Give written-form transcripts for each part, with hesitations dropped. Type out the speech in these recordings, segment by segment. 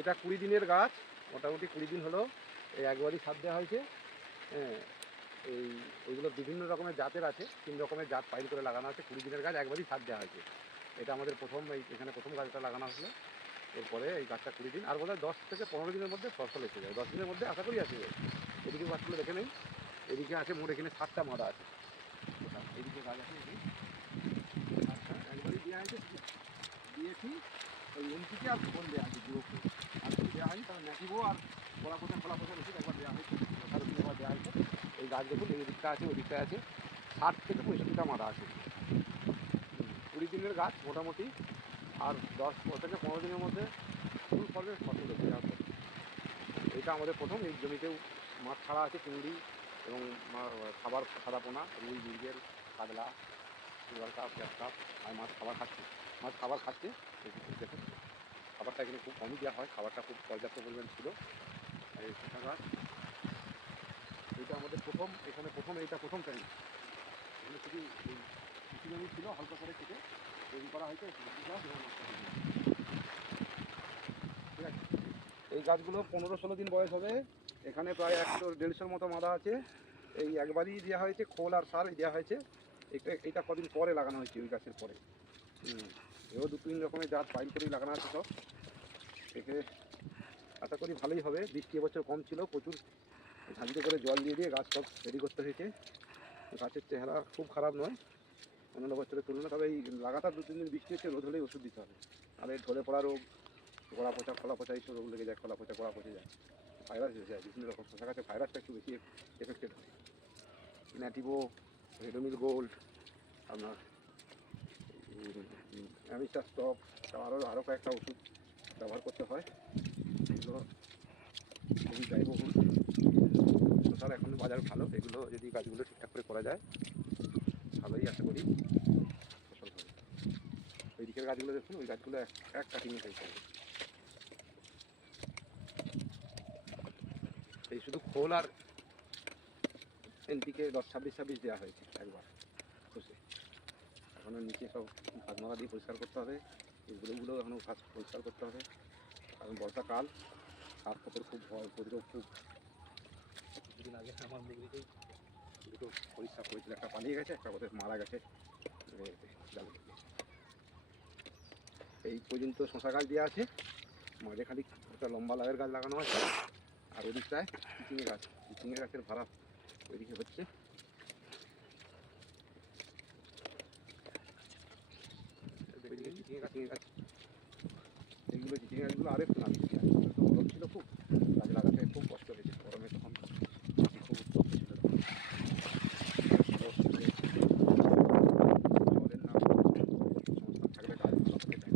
এটা 20 দিনের গাছ, মোটামুটি 20 দিন হলো। এই একবারই সার দেওয়া হয়েছে। হ্যাঁ, এই ওইগুলো বিভিন্ন রকমের জাতের আছে, 3 রকমের জাত পাইল করে লাগানো আছে। 20 দিনের গাছ একবারই সার দেওয়া হয়েছে। এটা আমাদের প্রথম, এখানে প্রথম গাছটা লাগানো হয়েছিল। এরপরে এই গাছটা 20 দিন, আর বোধহয় 10 থেকে 15 দিনের মধ্যে ফসল এসে যায়। 10 দিনের মধ্যে আশা করি আসে যায়। এদিকে গাছগুলো দেখে নেই, এদিকে আছে মোট এখানে 7টা মাদা আছে। এদিকে গাছ আছে, একবারই দেওয়া হয়েছে। দিয়েছি ওই এমপিকে আর ফোন দেওয়া আছে জিওকে, আর কিছু দেওয়া হয়নি। তাহলে ন্যাটিভো আর খোলা পচা ওষুধ একবার দেওয়া হয়েছে, ওষুধ একবার দেওয়া হয়েছে। এই গাছ দেখুন, এই দিকটা আছে, ওই দিকটা আছে, 60 থেকে 65টা মাদা আছে। 20 দিনের গাছ মোটামুটি, আর 10 থেকে 15 দিনের মধ্যে ফুল ফলের ফসল এসে যাবে। এটা আমাদের প্রথম। এই জমিতেও মাছ ছাড়া আছে, চিংড়ি এবং খাবার সাদা পোনা, রুই, মৃগেল, কাতলা, সিলভার কাপ, গ্যাস কাপ। আর মাছ খাবার খাচ্ছে, মাছ খাবার খাচ্ছে। দেখুন খাবারটা এখানে খুব কমই দেওয়া হয়, খাবারটা খুব পর্যাপ্ত পরিমাণ ছিল। এই শসা গাছ, এইটা আমাদের প্রথম, এখানে প্রথম, এইটা প্রথম টাইম। এখানে শুধু এই কৃষি জমি ছিল, হালকা করে কেটে তৈরি করা হয়েছে সবজি গাছ এবং মশলা গাছ। ঠিক আছে, এই গাছগুলো 15-16 দিন বয়স হবে। এখানে প্রায় 100-150 মতো মাদা আছে। এই একবারই দেওয়া হয়েছে, খোল আর সার দেওয়া হয়েছে। এটা কদিন পরে লাগানো হয়েছে, ওই গাছের পরে। এও 2-3 রকমের জাত পাইল করেই লাগানো আছে সব। একে আশা করি ভালোই হবে। বৃষ্টি এবছর কম ছিল, প্রচুর ঝাঁঝিতে করে জল দিয়ে দিয়ে গাছ সব রেডি করতে হয়েছে। গাছের চেহারা খুব খারাপ নয় অন্যান্য বছরের তুলনায়, তবে এই লাগাতার 2-3 দিন বৃষ্টি হচ্ছে, রোদ হলেই ওষুধ দিতে হবে। তাহলে ঢলে পড়া রোগ, গোড়া পচা, খোলা পচা, এইসব রোগ লেগে যায়। খোলা পচা, গোড়া পচে যায়, ভাইরাস হয়ে যায়। বিভিন্ন রকম শসা গাছে ভাইরাসটা একটু বেশি এফেক্টেড হয়। ন্যাটিভো, রেডোমিল গোল্ড, আপনার অ্যামিস্টার স্টপ, আরও কয়েকটা ওষুধ ব্যবহার করতে হয়। এগুলো খুবই ব্যয়বহুল। শসার এখন বাজার ভালো, এগুলো যদি গাছগুলো ঠিকঠাক করে করা যায় ভালোই আশা করি ফসল হবে। ওই দিকের গাছগুলো দেখুন, ওই গাছগুলো এক কাটিংয়ে হয়ে যাবে। এই শুধু খোল আর এনপিকে 10-26-26 দেওয়া হয়েছে একবার বসে। এখনও নিচে সব ঘাসমালা দিয়ে পরিষ্কার করতে হবে, এগুলো এখনও ঘাস পরিষ্কার করতে হবে, কারণ বর্ষাকাল, সাপ খোপের খুব ভয়, উপদ্রব খুব। কিছুদিন আগে আমার মুরগিকেই দুটো পরিষ্কার করেছিল, একটা পালিয়ে গেছে, একটা ওদের মারা গেছে। এই পর্যন্ত শশা গাছ দেওয়া আছে, মাঝে খালি একটা লম্বা লাভের গাছ লাগানো আছে, আর ওদিকটায় চিচিঙে গাছ। চিচিঙে গাছের ভাড়া ওইদিকে হচ্ছে। চিচিঙে গাছ, এইগুলো চিচিঙে গাছগুলো আর একটু নামিয়ে দিচ্ছে। গরম ছিল খুব, গাছ লাগাতে খুব কষ্ট হয়েছে গরমে, তখন খুব উত্তপ্ত ছিল। জলের না থাকলে গাছ ভালো থাকে,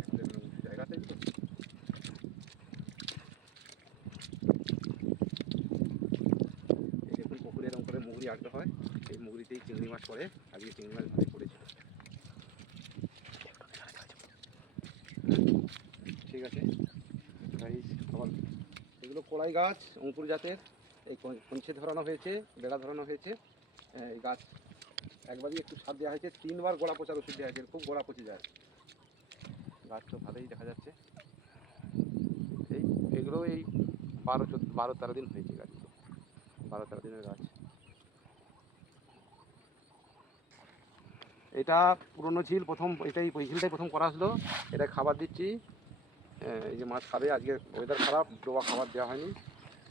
উঁচু জায়গাতে তো। এই পুকুরে এরকম করে মুগরি আঁকতে হয়, এই মুগরিতেই চিংড়ি মাছ পড়ে। আজকে চিংড়ি মাছ ভালোই পড়েছিল। ঠিক আছে, আবার এগুলো কলাই গাছ, অঙ্কুর জাতের। এই কঞ্চে ধরানো হয়েছে, বেড়া ধরানো হয়েছে। এই গাছ একবারই একটু সার দেওয়া হয়েছে, 3বার গোড়া পচার ওষুধ দেওয়া হয়েছে, খুব গোড়া পচে যায়। গাছ তো ভালোই দেখা যাচ্ছে। এগুলো এই 12-13 দিন হয়েছে গাছগুলো, 12-13 দিনের গাছ। এটা পুরনো ঝিল, প্রথম এটাই, ওই ঝিলটাই প্রথম করা হলো। এটা খাবার দিচ্ছি, এই যে মাছ খাবে। আজকে ওয়েদার খারাপ, ডোবা খাবার দেওয়া হয়নি,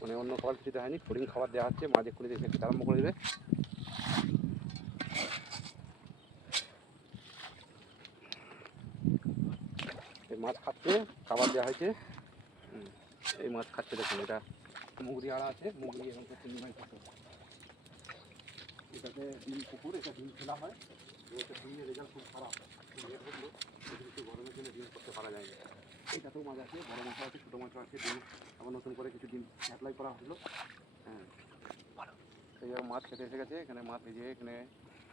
মানে অন্য খাবার কিছু দেওয়া হয়নি, ফড়িং খাবার দেওয়া হচ্ছে। মাঝে খুলে দিয়ে খেতে আরম্ভ করে দেবে। এই মাছ খাচ্ছে, খাবার দেওয়া হয়েছে। এই মাছ খাচ্ছে, দেখুন। এটা মুগরি আড়া আছে, মুগরি এবং চিংড়ি মাছ থাকে। এটাতে ডিম পুকুর, এটা ডিম ফেলা হয়। এটা ডিমের রেজাল্ট খুব খারাপ, লেট হলো, একটু গরমের জন্য ডিম করতে পারা যায় না। এইটাতেও মাছ আছে, বড় মাছও আছে, ছোটো মাছও আছে। ডিম আবার নতুন করে কিছু ডিম অ্যাপ্লাই করা হলো। হ্যাঁ, সেই জন্য মাছ খেতে এসে গেছে। এখানে মাছ, এই যে এখানে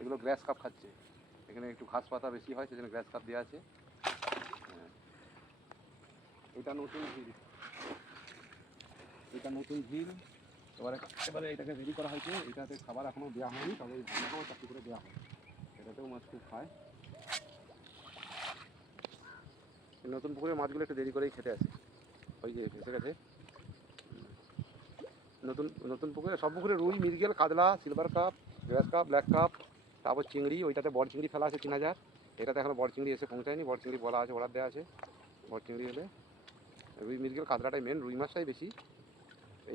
এগুলো গ্রাস কাপ খাচ্ছে। এখানে একটু ঘাস পাতা বেশি হয়, সেজন্য গ্রাস কাপ দেওয়া আছে। হ্যাঁ, এটা নতুন ঝিল, এটা নতুন ঝিল। এবারে এটাকে রেডি করা হয়েছে। এটাতে খাবার এখনও দেওয়া হয়নি, তবে এই ধানটাও চাষি করে দেওয়া হয়। এটাতেও মাছ খুব খায়। নতুন পুকুরে মাছগুলো একটু দেরি করেই খেতে আসে। ওই যে এসে গেছে। নতুন নতুন পুকুরে, সব পুকুরে রুই, মৃগেল, কাতলা, সিলভার কাপ, গ্রাস কাপ, ব্ল্যাক কাপ, তারপর চিংড়ি। ওইটাতে বড় চিংড়ি ফেলা আছে 3000। এটাতে এখনো বড় চিংড়ি এসে পৌঁছায়নি। বড় চিংড়ি বলা আছে, অর্ডার দেওয়া আছে। বড় চিংড়ি হলে রুই, মৃগেল, কাতলাটাই মেন। রুই মাছটাই বেশি,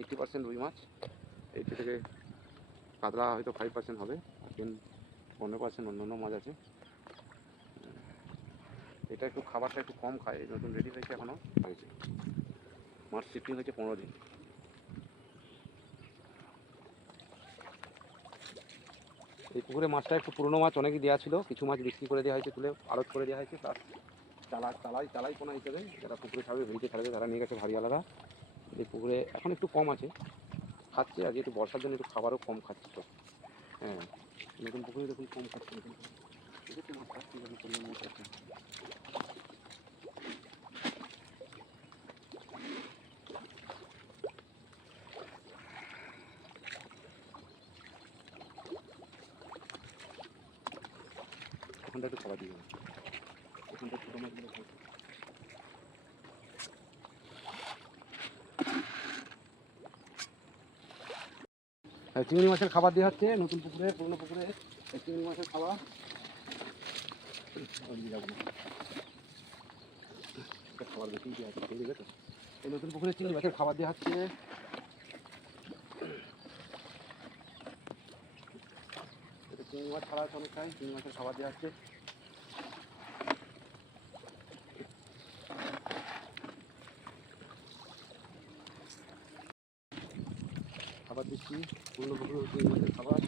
80% রুই মাছ। 80 থেকে কাতলা হয়তো 5% হবে, আর 15% অন্য অন্য মাছ আছে। এটা একটু খাবারটা একটু কম খায়। নতুন রেডি হয়েছে, এখনও হয়েছে। মাছ শিফটিং হয়েছে 15 দিন। এই পুকুরে মাছটা একটু পুরনো মাছ অনেকই দেওয়া ছিল, কিছু মাছ বিক্রি করে দেওয়া হয়েছে, তুলে আড়ত করে দেওয়া হয়েছে। তার চালাই পোনা হিসেবে যারা পুকুরে ছাড়বে, ভেড়িতে ছাড়বে, তারা নিয়ে গেছে ভারিয়ালারা। এই পুকুরে এখন একটু কম আছে, খাচ্ছে। আর যেহেতু বর্ষার জন্য একটু খাবারও কম খাচ্ছে তো। হ্যাঁ, নতুন পুকুরে এরকম কম খাচ্ছে। নতুন পুকুরে মাছটা কীভাবে পরিমাণ মাছ আছে। ওখানটা একটু খাবার দিয়ে দেবে, ওখানটা ছোটো মাছগুলো খাচ্ছে। চিংড়ি মাছের খাবার দেওয়া হচ্ছে নতুন পুকুরে, পুরনো পুকুরে। চিংড়ি মাছের খাবার খাবার বেশি দেওয়া হচ্ছে, ঠিক আছে। এই নতুন পুকুরে চিংড়ি মাছের খাবার দেওয়া হচ্ছে। এটা চিংড়ি মাছ ছাড়া আছে অনেকটাই, চিংড়ি মাছের খাবার দেওয়া হচ্ছে। খাবার দিচ্ছি পুরনো পুকুরে চিংড়ি মাছের খাবার।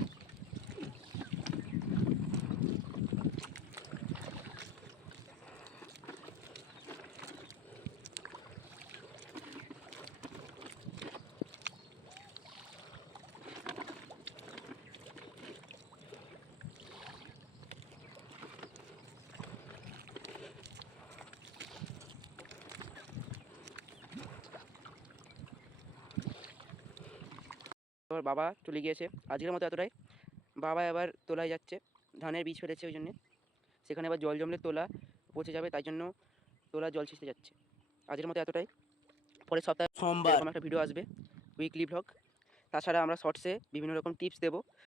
আমার বাবা চলে গিয়েছে, আজকের মতো এতটাই। বাবা এবার তোলায় যাচ্ছে, ধানের বীজ ফেলেছে ওই জন্যে। সেখানে এবার জল জমলে তোলা পচে যাবে, তাই জন্য তোলা জল ছিঁচতে যাচ্ছে। আজকের মতো এতটাই। পরের সপ্তাহে সোমবার এরকম একটা ভিডিও আসবে, উইকলি ভ্লগ। তাছাড়া আমরা শর্টসে বিভিন্ন রকম টিপস দেবো।